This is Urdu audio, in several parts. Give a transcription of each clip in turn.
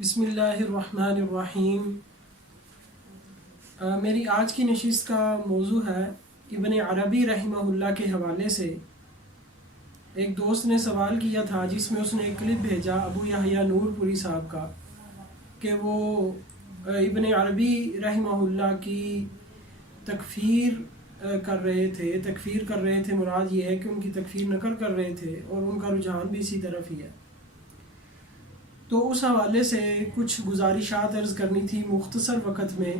بسم اللہ الرحمن الرحیم۔ میری آج کی نشست کا موضوع ہے ابن عربی رحمہ اللہ کے حوالے سے۔ ایک دوست نے سوال کیا تھا جس میں اس نے ایک کلپ بھیجا ابو یحییٰ نور پوری صاحب کا کہ وہ ابن عربی رحمہ اللہ کی تکفیر کر رہے تھے، مراد یہ ہے کہ ان کی تکفیر نقل کر رہے تھے اور ان کا رجحان بھی اسی طرف ہی ہے۔ تو اس حوالے سے کچھ گزارشات عرض کرنی تھی مختصر وقت میں۔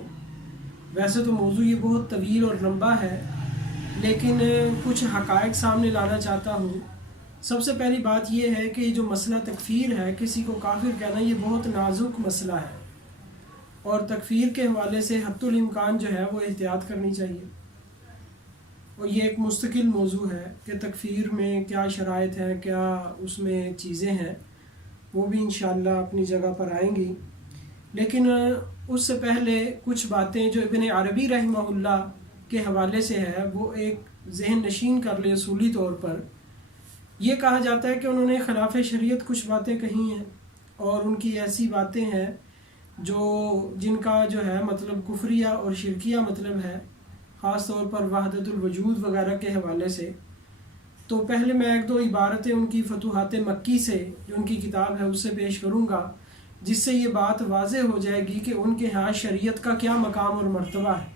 ویسے تو موضوع یہ بہت طویل اور لمبا ہے، لیکن کچھ حقائق سامنے لانا چاہتا ہوں۔ سب سے پہلی بات یہ ہے کہ جو مسئلہ تکفیر ہے، کسی کو کافر کہنا، یہ بہت نازک مسئلہ ہے، اور تکفیر کے حوالے سے حتی الامکان جو ہے وہ احتیاط کرنی چاہیے۔ اور یہ ایک مستقل موضوع ہے کہ تکفیر میں کیا شرائط ہیں، کیا اس میں چیزیں ہیں، وہ بھی انشاءاللہ اپنی جگہ پر آئیں گی۔ لیکن اس سے پہلے کچھ باتیں جو ابن عربی رحمہ اللہ کے حوالے سے ہے وہ ایک ذہن نشین کر لے۔ اصولی طور پر یہ کہا جاتا ہے کہ انہوں نے خلاف شریعت کچھ باتیں کہی ہیں، اور ان کی ایسی باتیں ہیں جن کا جو ہے مطلب کفریہ اور شرکیہ مطلب ہے، خاص طور پر وحدت الوجود وغیرہ کے حوالے سے۔ تو پہلے میں ایک دو عبارتیں ان کی فتوحات مکی سے، جو ان کی کتاب ہے، اس سے پیش کروں گا، جس سے یہ بات واضح ہو جائے گی کہ ان کے ہاں شریعت کا کیا مقام اور مرتبہ ہے۔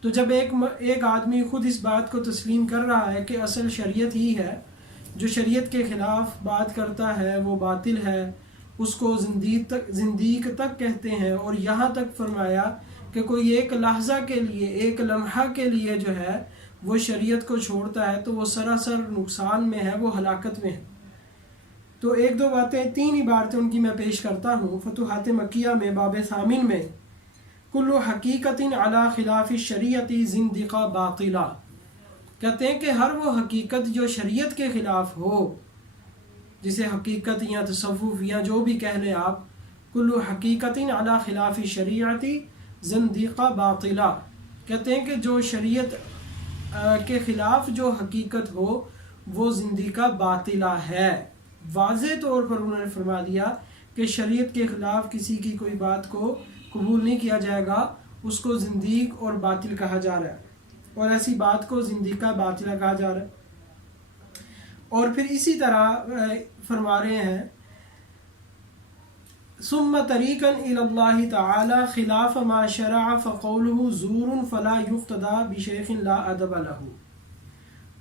تو جب ایک آدمی خود اس بات کو تسلیم کر رہا ہے کہ اصل شریعت ہی ہے، جو شریعت کے خلاف بات کرتا ہے وہ باطل ہے، اس کو زندیق تک کہتے ہیں، اور یہاں تک فرمایا کہ کوئی ایک لحظہ کے لیے، ایک لمحہ کے لیے جو ہے وہ شریعت کو چھوڑتا ہے تو وہ سراسر نقصان میں ہے، وہ ہلاکت میں ہے۔ تو ایک دو باتیں، تین عبارتیں ان کی میں پیش کرتا ہوں۔ فتوحات مکیہ میں باب ثامن میں کل حقیقت علی خلاف الشریعت زندقہ باطلہ، کہتے ہیں کہ ہر وہ حقیقت جو شریعت کے خلاف ہو، جسے حقیقت یا تصوف یا جو بھی کہہ لیں آپ، کل حقیقت علی خلاف الشریعت زندقہ باطلہ، کہتے ہیں کہ جو شریعت کے خلاف جو حقیقت ہو وہ زندیقہ باطلہ ہے۔ واضح طور پر انہوں نے فرما دیا کہ شریعت کے خلاف کسی کی کوئی بات کو قبول نہیں کیا جائے گا، اس کو زندیق اور باطل کہا جا رہا ہے، اور ایسی بات کو زندیقہ باطلہ کہا جا رہا ہے۔ اور پھر اسی طرح فرما رہے ہیں ثم طریقا الی اللہ تعالی خلاف ما شرع فقولہ زور فلا یقتدی بشیخ لا ادب لہ،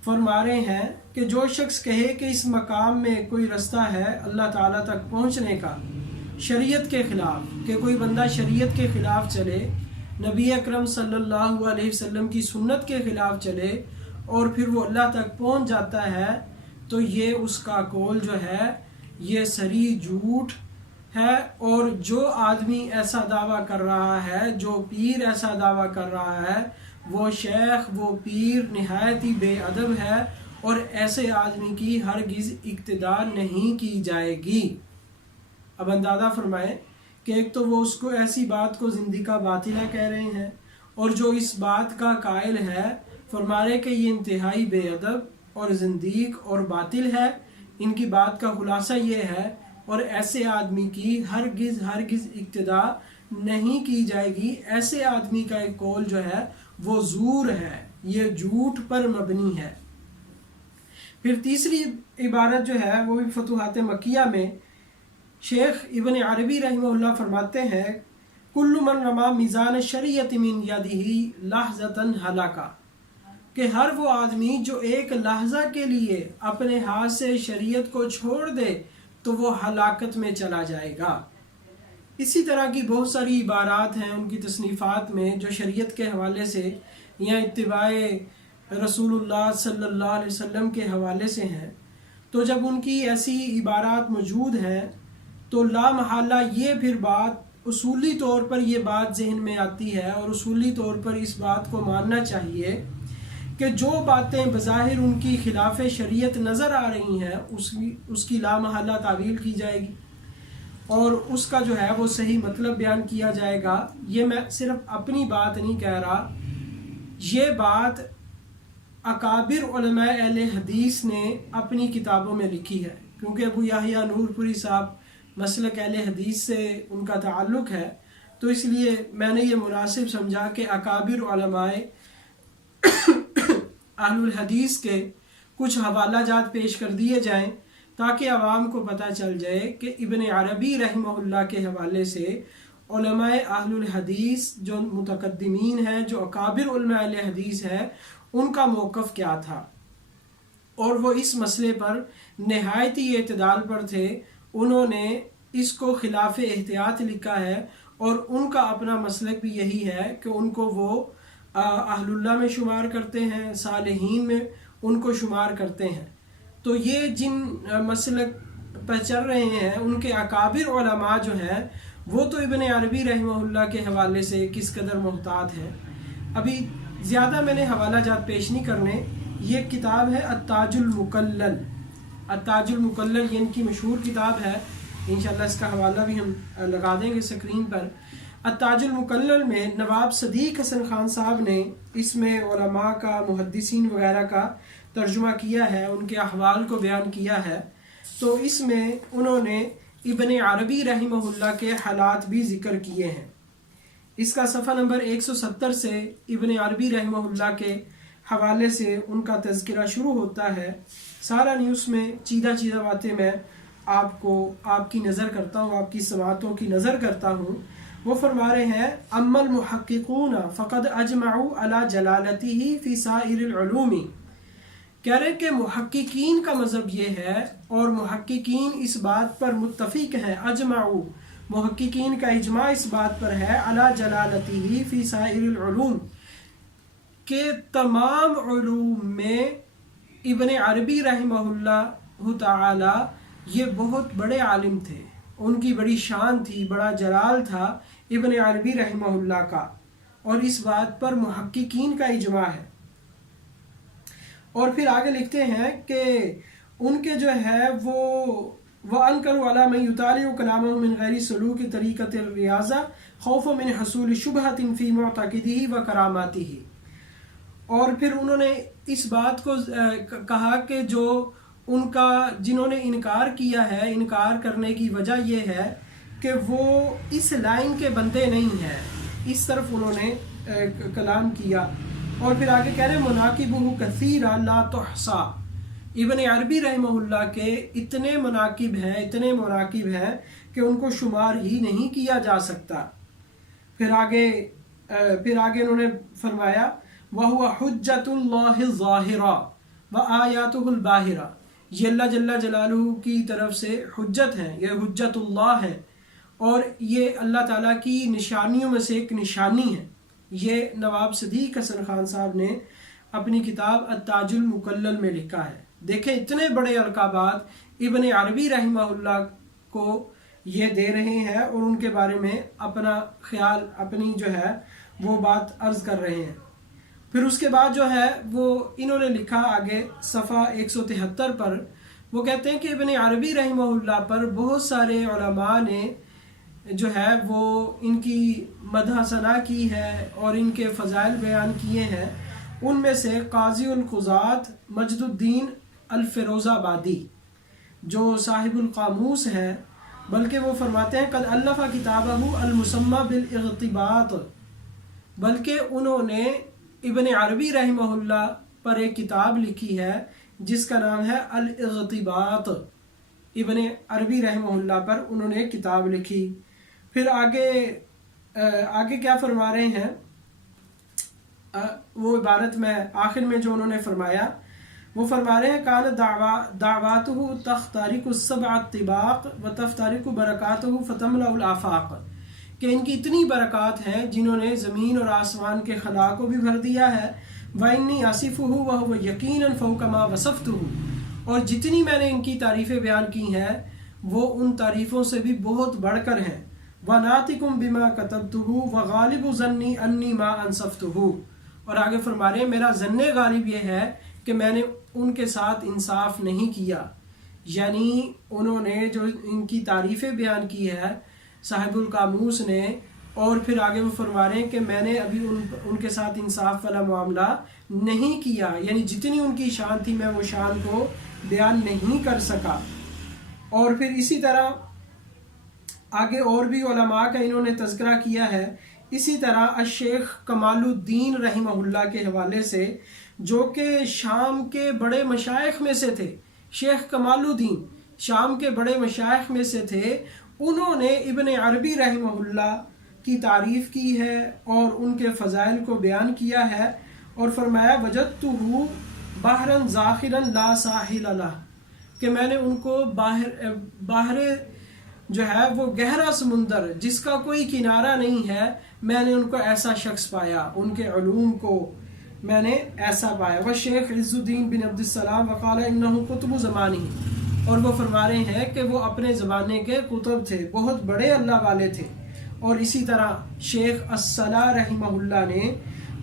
فرما رہے ہیں کہ جو شخص کہے کہ اس مقام میں کوئی رستہ ہے اللہ تعالیٰ تک پہنچنے کا شریعت کے خلاف، کہ کوئی بندہ شریعت کے خلاف چلے، نبی اکرم صلی اللہ علیہ وسلم کی سنت کے خلاف چلے، اور پھر وہ اللہ تک پہنچ جاتا ہے، تو یہ اس کا قول جو ہے یہ صریح جھوٹ ہے۔ اور جو آدمی ایسا دعویٰ کر رہا ہے، جو پیر ایسا دعویٰ کر رہا ہے، وہ شیخ، وہ پیر نہایت ہی بے ادب ہے، اور ایسے آدمی کی ہرگز اقتداء نہیں کی جائے گی۔ اب اندازہ فرمائیں کہ ایک تو وہ اس کو ایسی بات کو زندیقہ باطلہ کہہ رہے ہیں، اور جو اس بات کا قائل ہے فرما رہے کہ یہ انتہائی بے ادب اور زندیق اور باطل ہے۔ ان کی بات کا خلاصہ یہ ہے، اور ایسے آدمی کی ہرگز اقتداء نہیں کی جائے گی۔ ایسے آدمی کا ایک قول جو ہے وہ زور ہے، یہ جھوٹ پر مبنی ہے۔ پھر تیسری عبارت جو ہے وہ بھی فتوحات مکیہ میں شیخ ابن عربی رحمہ اللہ فرماتے ہیں کل من رما میزان الشریعت من یدہ لحظۃ ہلاکا، کہ ہر وہ آدمی جو ایک لحظہ کے لیے اپنے ہاتھ سے شریعت کو چھوڑ دے تو وہ ہلاکت میں چلا جائے گا۔ اسی طرح کی بہت ساری عبارات ہیں ان کی تصنیفات میں جو شریعت کے حوالے سے یا اتباع رسول اللہ صلی اللہ علیہ وسلم کے حوالے سے ہیں۔ تو جب ان کی ایسی عبارات موجود ہیں تو لا محالہ یہ پھر بات اصولی طور پر یہ بات ذہن میں آتی ہے، اور اصولی طور پر اس بات کو ماننا چاہیے کہ جو باتیں بظاہر ان کی خلاف شریعت نظر آ رہی ہیں اس کی لا محالہ تعویل کی جائے گی، اور اس کا جو ہے وہ صحیح مطلب بیان کیا جائے گا۔ یہ میں صرف اپنی بات نہیں کہہ رہا، یہ بات اکابر علماء اہل حدیث نے اپنی کتابوں میں لکھی ہے، کیونکہ ابو یحییٰ نور پوری صاحب مسلک اہل حدیث سے ان کا تعلق ہے، تو اس لیے میں نے یہ مناسب سمجھا کہ اکابر علماء اہل الحدیث کے کچھ حوالہ جات پیش کر دیے جائیں تاکہ عوام کو پتہ چل جائے کہ ابن عربی رحمہ اللہ کے حوالے سے علماء اہل الحدیث جو متقدمین ہیں، جو اکابر علماء اہل حدیث ہیں، ان کا موقف کیا تھا، اور وہ اس مسئلے پر نہایت ہی اعتدال پر تھے۔ انہوں نے اس کو خلاف احتیاط لکھا ہے، اور ان کا اپنا مسلک بھی یہی ہے کہ ان کو وہ اہل اللہ میں شمار کرتے ہیں، صالحین میں ان کو شمار کرتے ہیں۔ تو یہ جن مسلک پر چل رہے ہیں ان کے اکابر علماء جو ہیں وہ تو ابن عربی رحمہ اللہ کے حوالے سے کس قدر محتاط ہیں۔ ابھی زیادہ میں نے حوالہ جات پیش نہیں کرنے۔ یہ کتاب ہے التاج المکلل، التاج المکلل یہ ان کی مشہور کتاب ہے، انشاءاللہ اس کا حوالہ بھی ہم لگا دیں گے سکرین پر۔ التاج المکلل میں نواب صدیق حسن خان صاحب نے اس میں علماء کا، محدثین وغیرہ کا ترجمہ کیا ہے، ان کے احوال کو بیان کیا ہے۔ تو اس میں انہوں نے ابن عربی رحمہ اللہ کے حالات بھی ذکر کیے ہیں۔ اس کا صفحہ نمبر 170 سے ابن عربی رحمہ اللہ کے حوالے سے ان کا تذکرہ شروع ہوتا ہے۔ سارا نیوز میں چیدہ باتیں میں آپ کو، آپ کی نظر کرتا ہوں، آپ کی سماعتوں کی نظر کرتا ہوں۔ وہ فرما رہے ہیں اما المحققون فقد اجمعوا علی جلالتہ فی سائر العلوم، کہہ رہے کہ محققین کا مذہب یہ ہے، اور محققین اس بات پر متفق ہیں، اجمعوا محققین کا اجماع اس بات پر ہے، علی جلالتہ فی سائر العلوم کہ تمام علوم میں ابن عربی رحمہ اللہ تعالی یہ بہت بڑے عالم تھے، ان کی بڑی شان تھی، بڑا جلال تھا ابن عربی رحمہ اللہ کا، اور اس بات پر محققین کا اجماع ہے۔ اور پھر آگے لکھتے ہیں کہ ان کے جو ہے وہ وَأَنْكَرُوا عَلَى مَنْ يُطَالِعُ كَلَامَهُ مِنْ غَيْرِ سُلُوكِ طَرِيقَةِ الرِّيَاضَةِ خَوْفًا مِنْ حُصُولِ شُبْهَةٍ فِي مُعْتَقِدِهِ وَكَرَامَاتِهِ، اور پھر انہوں نے اس بات کو کہا کہ جو ان کا، جنہوں نے انکار کیا ہے، انکار کرنے کی وجہ یہ ہے کہ وہ اس لائن کے بندے نہیں ہیں، اس طرف انہوں نے کلام کیا۔ اور پھر آگے کہہ رہے ہیں مناقبہ کثیرہ لا تحصیٰ، ابن عربی رحمہ اللہ کے اتنے مناقب ہیں، اتنے مناقب ہیں کہ ان کو شمار ہی نہیں کیا جا سکتا۔ پھر آگے انہوں نے فرمایا وَهُوَ حُجَّةُ اللَّهِ الظَّاهِرَةُ وَآيَاتُهُ الْبَاهِرَةُ، یہ اللہ جل جلالہ کی طرف سے حجت ہیں، یہ حجت اللہ ہے، اور یہ اللہ تعالیٰ کی نشانیوں میں سے ایک نشانی ہے۔ یہ نواب صدیق حسن خان صاحب نے اپنی کتاب التاج المکلل میں لکھا ہے۔ دیکھیں اتنے بڑے القابات ابن عربی رحمہ اللہ کو یہ دے رہے ہیں، اور ان کے بارے میں اپنا خیال، اپنی جو ہے وہ بات عرض کر رہے ہیں۔ پھر اس کے بعد جو ہے وہ انہوں نے لکھا آگے صفحہ 173 پر، وہ کہتے ہیں کہ ابن عربی رحمہ اللہ پر بہت سارے علماء نے جو ہے وہ ان کی مدح ثنا کی ہے اور ان کے فضائل بیان کیے ہیں۔ ان میں سے قاضی القضات مجد الدین الفیروز آبادی جو صاحب القاموس ہے، بلکہ وہ فرماتے ہیں قد الف کتابہ المسمى بالاغتباط، بلکہ انہوں نے ابن عربی رحمہ اللہ پر ایک کتاب لکھی ہے جس کا نام ہے الاغتباط۔ ابن عربی رحمہ اللہ پر انہوں نے ایک کتاب لکھی۔ پھر آگے کیا فرما رہے ہیں، وہ عبارت میں آخر میں جو انہوں نے فرمایا، وہ فرما رہے ہیں کان دعواتہ تخترق السبع الطباق وتفترق برکاتہ فتملأ الآفاق، کہ ان کی اتنی برکات ہیں جنہوں نے زمین اور آسمان کے خلا کو بھی بھر دیا ہے۔ وَإِنِّي أَصِفُهُ وَهُوَ يَقِينًا فَوْقَ مَا وَصَفْتُهُ، اور جتنی میں نے ان کی تعریفیں بیان کی ہیں وہ ان تعریفوں سے بھی بہت بڑھ کر ہیں۔ وَنَاطِقٌ بِمَا كَتَبْتُهُ وَغَالِبُ ظَنِّي أَنِّي مَا أَنصَفْتُهُ، اور آگے فرما رہے ہیں میرا ظن غالب یہ ہے کہ میں نے ان کے ساتھ انصاف نہیں کیا، یعنی انہوں نے جو ان کی تعریفیں بیان کی ہے صاحب القاموس نے، اور پھر آگے وہ فرما رہے ہیں کہ میں نے ابھی ان کے ساتھ انصاف والا معاملہ نہیں کیا، یعنی جتنی ان کی شان تھی میں وہ شان کو بیان نہیں کر سکا۔ اور پھر اسی طرح آگے اور بھی علماء کا انہوں نے تذکرہ کیا ہے. اسی طرح الشیخ کمال الدین رحمہ اللہ کے حوالے سے، جو کہ شام کے بڑے مشائخ میں سے تھے، شیخ کمال الدین شام کے بڑے مشائخ میں سے تھے، انہوں نے ابن عربی رحمہ اللہ کی تعریف کی ہے اور ان کے فضائل کو بیان کیا ہے، اور فرمایا وجدتہ بحرا زاخرا لا ساحل لہ، کہ میں نے ان کو باہر جو ہے وہ گہرا سمندر جس کا کوئی کنارہ نہیں ہے، میں نے ان کو ایسا شخص پایا، ان کے علوم کو میں نے ایسا پایا. وہ شیخ عز الدین بن عبد السلام وقال انہ قطب زمانی، اور وہ فرما رہے ہیں کہ وہ اپنے زمانے کے قطب تھے، بہت بڑے اللہ والے تھے. اور اسی طرح شیخ الصلاح رحمہ اللہ نے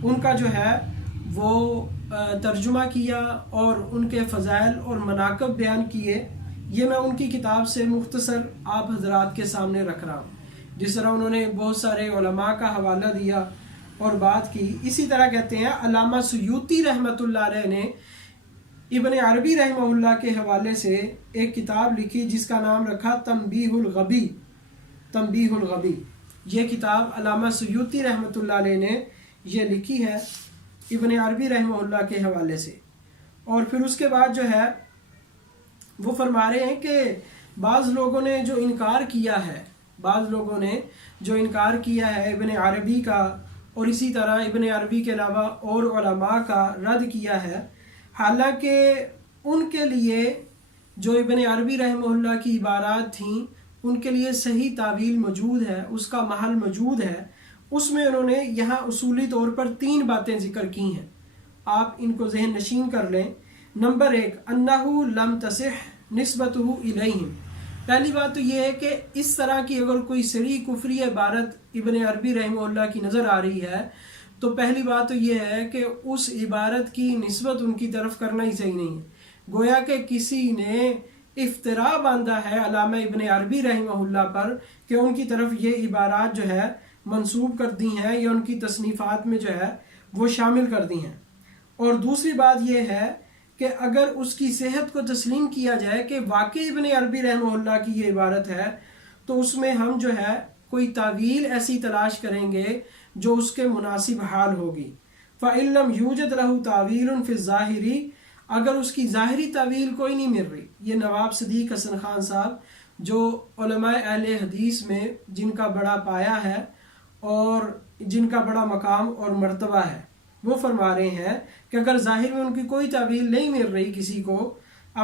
ان کا جو ہے وہ ترجمہ کیا اور ان کے فضائل اور مناقب بیان کیے. یہ میں ان کی کتاب سے مختصر آپ حضرات کے سامنے رکھ رہا ہوں. جس طرح انہوں نے بہت سارے علماء کا حوالہ دیا اور بات کی، اسی طرح کہتے ہیں علامہ سیوطی رحمۃ اللہ علیہ نے ابن عربی رحمہ اللہ کے حوالے سے ایک کتاب لکھی جس کا نام رکھا تنبیہ الغبی. تنبیہ الغبی، یہ کتاب علامہ سیوطی رحمۃ اللہ علیہ نے یہ لکھی ہے ابن عربی رحمہ اللہ کے حوالے سے. اور پھر اس کے بعد جو ہے وہ فرما رہے ہیں کہ بعض لوگوں نے جو انکار کیا ہے ابن عربی کا، اور اسی طرح ابن عربی کے علاوہ اور علماء کا رد کیا ہے، حالانکہ ان کے لیے جو ابن عربی رحمہ اللہ کی عبارات تھیں ان کے لیے صحیح تعویل موجود ہے، اس کا محل موجود ہے. اس میں انہوں نے یہاں اصولی طور پر 3 باتیں ذکر کی ہیں، آپ ان کو ذہن نشین کر لیں. نمبر 1 انہ لم تصح نسبتہ الیہم. پہلی بات تو یہ ہے کہ اس طرح کی اگر کوئی صریح کفری عبارت ابن عربی رحمہ اللہ کی نظر آ رہی ہے تو پہلی بات تو یہ ہے کہ اس عبارت کی نسبت ان کی طرف کرنا ہی صحیح نہیں ہے. گویا کہ کسی نے افتراء باندھا ہے علامہ ابن عربی رحمہ اللہ پر کہ ان کی طرف یہ عبارات جو ہے منسوب کر دی ہیں یا ان کی تصنیفات میں جو ہے وہ شامل کر دی ہیں. اور دوسری بات یہ ہے کہ اگر اس کی صحت کو تسلیم کیا جائے کہ واقعی ابن عربی رحمہ اللہ کی یہ عبارت ہے تو اس میں ہم جو ہے کوئی تعویل ایسی تلاش کریں گے جو اس کے مناسب حال ہوگی. فَإِن لَمْ يُوجَدْ لَهُ تَعْوِيلٌ فِي الظَّاهِرِ، اگر اس کی ظاہری تعویل کوئی نہیں مل رہی. یہ نواب صدیق حسن خان صاحب جو علماء اہل حدیث میں جن کا بڑا پایا ہے اور جن کا بڑا مقام اور مرتبہ ہے، وہ فرما رہے ہیں کہ اگر ظاہر میں ان کی کوئی تعویل نہیں مل رہی کسی کو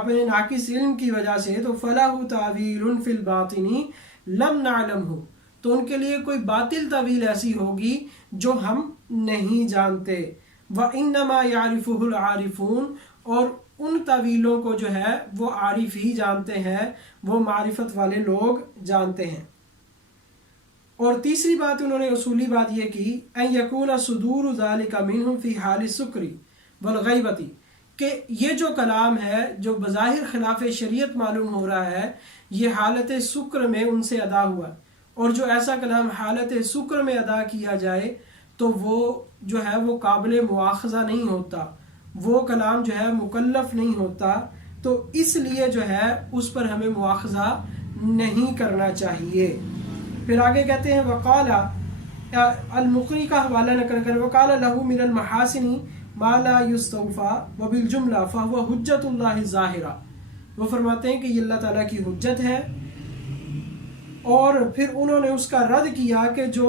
اپنے ناقص علم کی وجہ سے، تو فَلَهُ تَعْوِيلٌ فِي الْبَاطِنِ لَمْ نَعْلَمْهُ، تو ان کے لیے کوئی باطل تعویل ایسی ہوگی جو ہم نہیں جانتے. وَإِنَّمَا يَعْرِفُهُ الْعَارِفُونَ، اور ان تعویلوں کو جو ہے وہ عارف ہی جانتے ہیں، وہ معرفت والے لوگ جانتے ہیں. اور تیسری بات انہوں نے اصولی بات یہ کی ان یکون صدور ذلک منہم فی حال السکر والغیبۃ، کہ یہ جو کلام ہے جو بظاہر خلاف شریعت معلوم ہو رہا ہے یہ حالت سکر میں ان سے ادا ہوا. اور جو ایسا کلام حالت سکر میں ادا کیا جائے تو وہ جو ہے وہ قابل مواخذہ نہیں ہوتا، وہ کلام جو ہے مکلف نہیں ہوتا، تو اس لیے جو ہے اس پر ہمیں مواخذہ نہیں کرنا چاہیے. پھر آگے کہتے ہیں وقال المقری کا حوالہ نقل کر وقال له من المحاسن ما لا يستوفى وبالجملہ فهو حجت اللہ ظاہرہ. وہ فرماتے ہیں کہ یہ اللہ تعالیٰ کی حجت ہے. اور پھر انہوں نے اس کا رد کیا کہ جو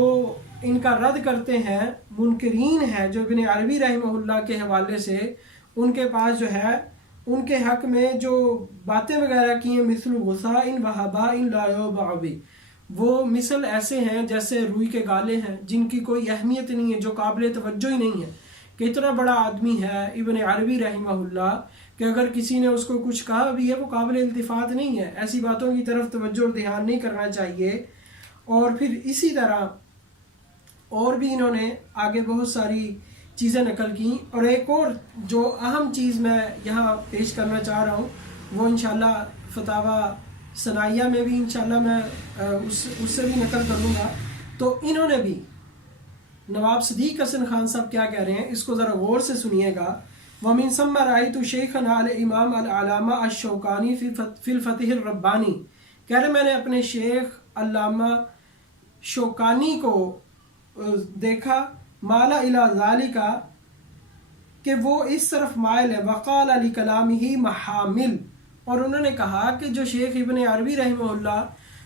ان کا رد کرتے ہیں منکرین ہیں جو ابن عربی رحمہ اللہ کے حوالے سے، ان کے پاس جو ہے ان کے حق میں جو باتیں وغیرہ کی ہیں مثل غثاء وهباء لا يوبع به، وہ مثل ایسے ہیں جیسے روئی کے گالے ہیں جن کی کوئی اہمیت نہیں ہے، جو قابل توجہ ہی نہیں ہے. کہ اتنا بڑا آدمی ہے ابن عربی رحمہ اللہ کہ اگر کسی نے اس کو کچھ کہا بھی ہے وہ قابل التفات نہیں ہے، ایسی باتوں کی طرف توجہ اور دھیان نہیں کرنا چاہیے. اور پھر اسی طرح اور بھی انہوں نے آگے بہت ساری چیزیں نقل کی. اور ایک اور جو اہم چیز میں یہاں پیش کرنا چاہ رہا ہوں وہ انشاءاللہ فتاوی ثنائیہ میں بھی انشاءاللہ میں اس سے بھی نقل کر لوں گا. تو انہوں نے بھی نواب صدیق حسن خان صاحب کیا کہہ رہے ہیں اس کو ذرا غور سے سنیے گا. وَمِن ثَمَّ رَأَيْتُ شَيْخَنَا الْإِمَامَ الْعَلَامَةَ الشَّوْكَانِي فِي الْفَتْحِ الرَّبَّانِي، کہہ رہے میں نے اپنے شیخ علامہ شوکانی کو دیکھا مالا الی ذالکا کہ وہ اس طرف مائل ہے، وقال علی کلامہ محامل، اور انہوں نے کہا کہ جو شیخ ابن عربی رحمہ اللہ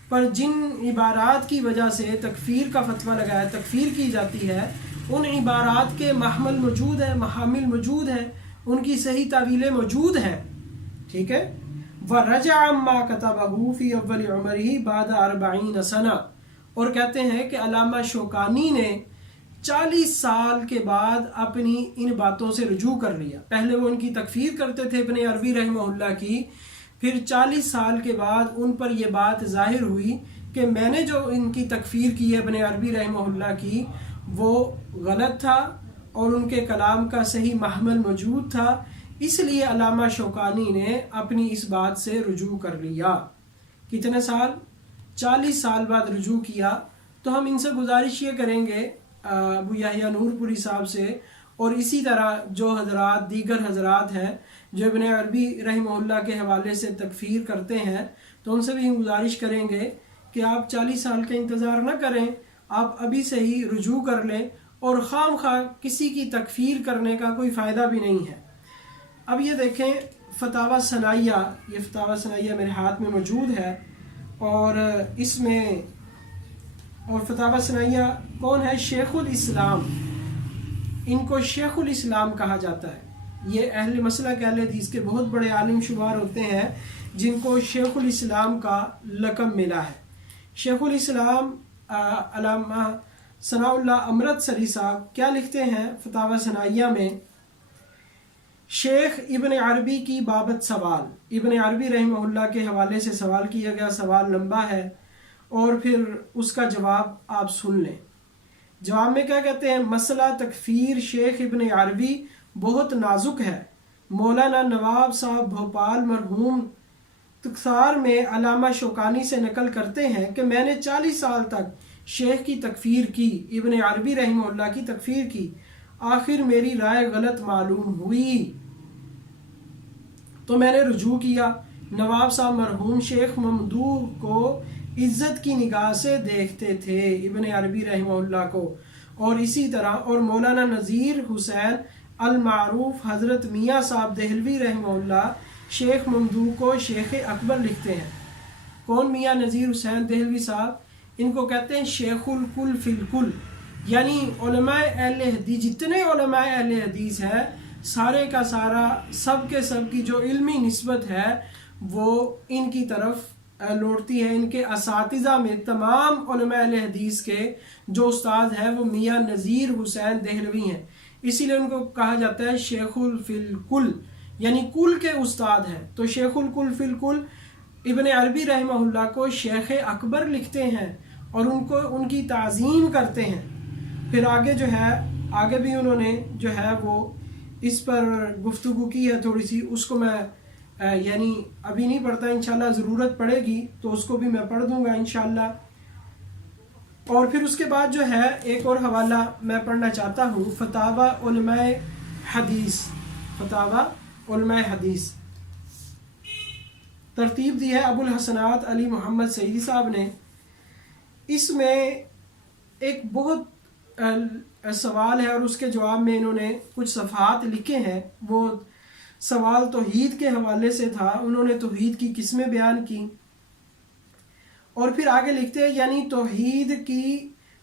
پر جن عبارات کی وجہ سے تکفیر کا فتویٰ لگایا، تکفیر کی جاتی ہے، ان عبارات کے محمل موجود ہے، محامل موجود ہے، ان کی صحیح تعویلیں موجود ہیں، ٹھیک ہے۔ وَرَجَعَ مَا كَتَبَهُ فِي أَوَّلِ عُمَرِهِ بَعْدَ 40 سَنَةً، اور کہتے ہیں کہ علامہ شوکانی نے 40 سال کے بعد اپنی ان باتوں سے رجوع کر لیا۔ پہلے وہ ان کی تکفیر کرتے تھے ابن عربی رحمہ اللہ کی، پھر 40 سال کے بعد ان پر یہ بات ظاہر ہوئی کہ میں نے جو ان کی تکفیر کی ہے ابن عربی رحمہ اللہ کی، وہ غلط تھا اور ان کے کلام کا صحیح محمل موجود تھا، اس لیے علامہ شوکانی نے اپنی اس بات سے رجوع کر لیا۔ کتنے سال؟ 40 سال بعد رجوع کیا۔ تو ہم ان سے گزارش یہ کریں گے ابو یحییٰ نور پوری صاحب سے، اور اسی طرح جو حضرات دیگر حضرات ہیں جو ابن عربی رحمہ اللہ کے حوالے سے تکفیر کرتے ہیں، تو ان سے بھی ہم گزارش کریں گے کہ آپ 40 سال کا انتظار نہ کریں، آپ ابھی سے ہی رجوع کر لیں، اور خام خواہ کسی کی تکفیر کرنے کا کوئی فائدہ بھی نہیں ہے۔ اب یہ دیکھیں فتاوی ثنائیہ، یہ فتاوی ثنائیہ میرے ہاتھ میں موجود ہے، اور اس میں اور فتاوی ثنائیہ کون ہے؟ شیخ الاسلام، ان کو شیخ الاسلام کہا جاتا ہے۔ یہ اہل مسلک اہل حدیث کے بہت بڑے عالم شمار ہوتے ہیں جن کو شیخ الاسلام کا لقب ملا ہے۔ شیخ الاسلام علامہ ثناء اللہ امرتسری صاحب کیا لکھتے ہیں فتاوی ثنائیہ میں؟ شیخ ابن عربی کی بابت سوال، ابن عربی رحمہ اللہ کے حوالے سے سوال کیا گیا، سوال لمبا ہے، اور پھر اس کا جواب آپ سن لیں۔ جواب میں کیا کہتے ہیں؟ مسئلہ تکفیر شیخ ابن عربی بہت نازک ہے۔ مولانا نواب صاحب بھوپال مرحوم تکثار میں علامہ شوکانی سے نقل کرتے ہیں کہ میں نے 40 سال تک شیخ کی تکفیر کی، ابن عربی رحمہ اللہ کی تکفیر کی، آخر میری رائے غلط معلوم ہوئی تو میں نے رجوع کیا۔ نواب صاحب مرحوم شیخ ممدوح کو عزت کی نگاہ سے دیکھتے تھے، ابن عربی رحمہ اللہ کو، اور اسی طرح اور مولانا نذیر حسین المعروف حضرت میاں صاحب دہلوی رحمہ اللہ شیخ ممدوح کو شیخ اکبر لکھتے ہیں۔ کون میاں نذیر حسین دہلوی صاحب؟ ان کو کہتے ہیں شیخ الکل فی الکل، یعنی علماء اہل حدیث، جتنے علماء اہل حدیث ہیں سارے کا سارا، سب کے سب کی جو علمی نسبت ہے وہ ان کی طرف لوٹتی ہے۔ ان کے اساتذہ میں تمام علماء اہل حدیث کے جو استاد ہیں وہ میاں نذیر حسین دہلوی ہیں، اسی لیے ان کو کہا جاتا ہے شیخ الفی الکل، یعنی کل کے استاد ہیں۔ تو شیخ الکل فی الکل ابن عربی رحمہ اللہ کو شیخ اکبر لکھتے ہیں اور ان کی تعظیم کرتے ہیں۔ پھر آگے جو ہے، آگے بھی انہوں نے جو ہے وہ اس پر گفتگو کی ہے تھوڑی سی، اس کو میں یعنی ابھی نہیں پڑھتا، انشاءاللہ ضرورت پڑے گی تو اس کو بھی میں پڑھ دوں گا انشاءاللہ۔ اور پھر اس کے بعد جو ہے ایک اور حوالہ میں پڑھنا چاہتا ہوں، فتاوی علماء حدیث، فتاوی علماء حدیث، ترتیب دی ہے ابو الحسنات علی محمد سعیدی صاحب نے۔ اس میں ایک بہت سوال ہے اور اس کے جواب میں انہوں نے کچھ صفحات لکھے ہیں۔ وہ سوال توحید کے حوالے سے تھا، انہوں نے توحید کی قسمیں بیان کی، اور پھر آگے لکھتے ہیں یعنی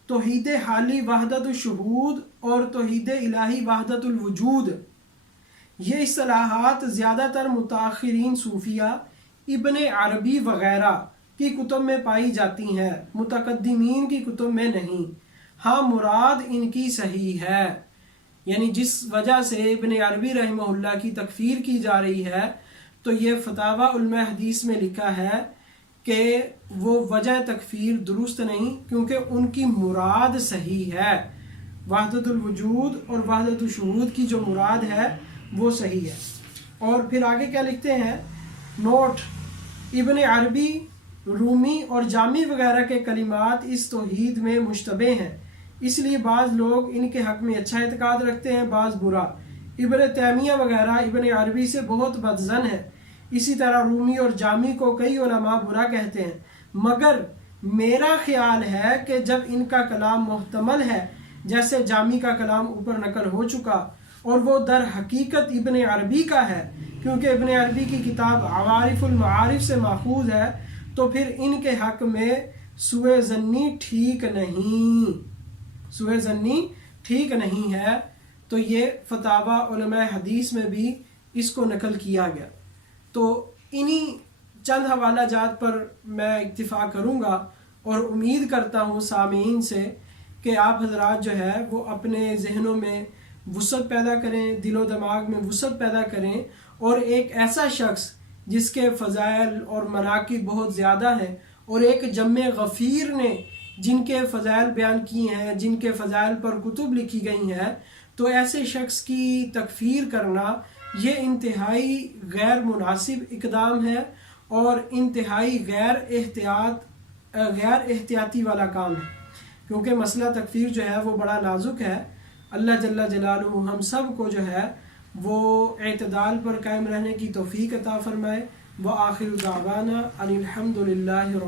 توحید حالی وحدت الشہود اور توحید الہی وحدت الوجود، یہ اصطلاحات زیادہ تر متاخرین صوفیہ، ابن عربی وغیرہ کی کتب میں پائی جاتی ہیں، متقدمین کی کتب میں نہیں۔ ہاں مراد ان کی صحیح ہے، یعنی جس وجہ سے ابن عربی رحمہ اللہ کی تکفیر کی جا رہی ہے، تو یہ فتاوی علماء حدیث میں لکھا ہے کہ وہ وجہ تکفیر درست نہیں، کیونکہ ان کی مراد صحیح ہے، وحدت الوجود اور وحدت الشہود کی جو مراد ہے وہ صحیح ہے۔ اور پھر آگے کیا لکھتے ہیں؟ نوٹ: ابن عربی، رومی اور جامی وغیرہ کے کلمات اس توحید میں مشتبہ ہیں، اس لیے بعض لوگ ان کے حق میں اچھا اعتقاد رکھتے ہیں، بعض برا۔ ابن تیمیہ وغیرہ ابن عربی سے بہت بدظن ہے، اسی طرح رومی اور جامی کو کئی علماء برا کہتے ہیں، مگر میرا خیال ہے کہ جب ان کا کلام محتمل ہے، جیسے جامی کا کلام اوپر نقل ہو چکا، اور وہ در حقیقت ابن عربی کا ہے، کیونکہ ابن عربی کی کتاب عوارف المعارف سے ماخوذ ہے، تو پھر ان کے حق میں سوء ظنی ٹھیک نہیں ہے۔ تو یہ فتاوی علماء حدیث میں بھی اس کو نقل کیا گیا۔ تو انہی چند حوالہ جات پر میں اکتفا کروں گا، اور امید کرتا ہوں سامعین سے کہ آپ حضرات جو ہے وہ اپنے ذہنوں میں وسعت پیدا کریں، دل و دماغ میں وسعت پیدا کریں، اور ایک ایسا شخص جس کے فضائل اور مناقب بہت زیادہ ہیں، اور ایک جمع غفیر نے جن کے فضائل بیان کیے ہیں، جن کے فضائل پر کتب لکھی گئی ہیں، تو ایسے شخص کی تکفیر کرنا یہ انتہائی غیر مناسب اقدام ہے، اور انتہائی غیر احتیاطی والا کام ہے، کیونکہ مسئلہ تکفیر جو ہے وہ بڑا نازک ہے۔ اللہ جل جلالہ ہم سب کو جو ہے وہ اعتدال پر قائم رہنے کی توفیق عطا فرمائے۔ وآخر دعوانا ان الحمد للہ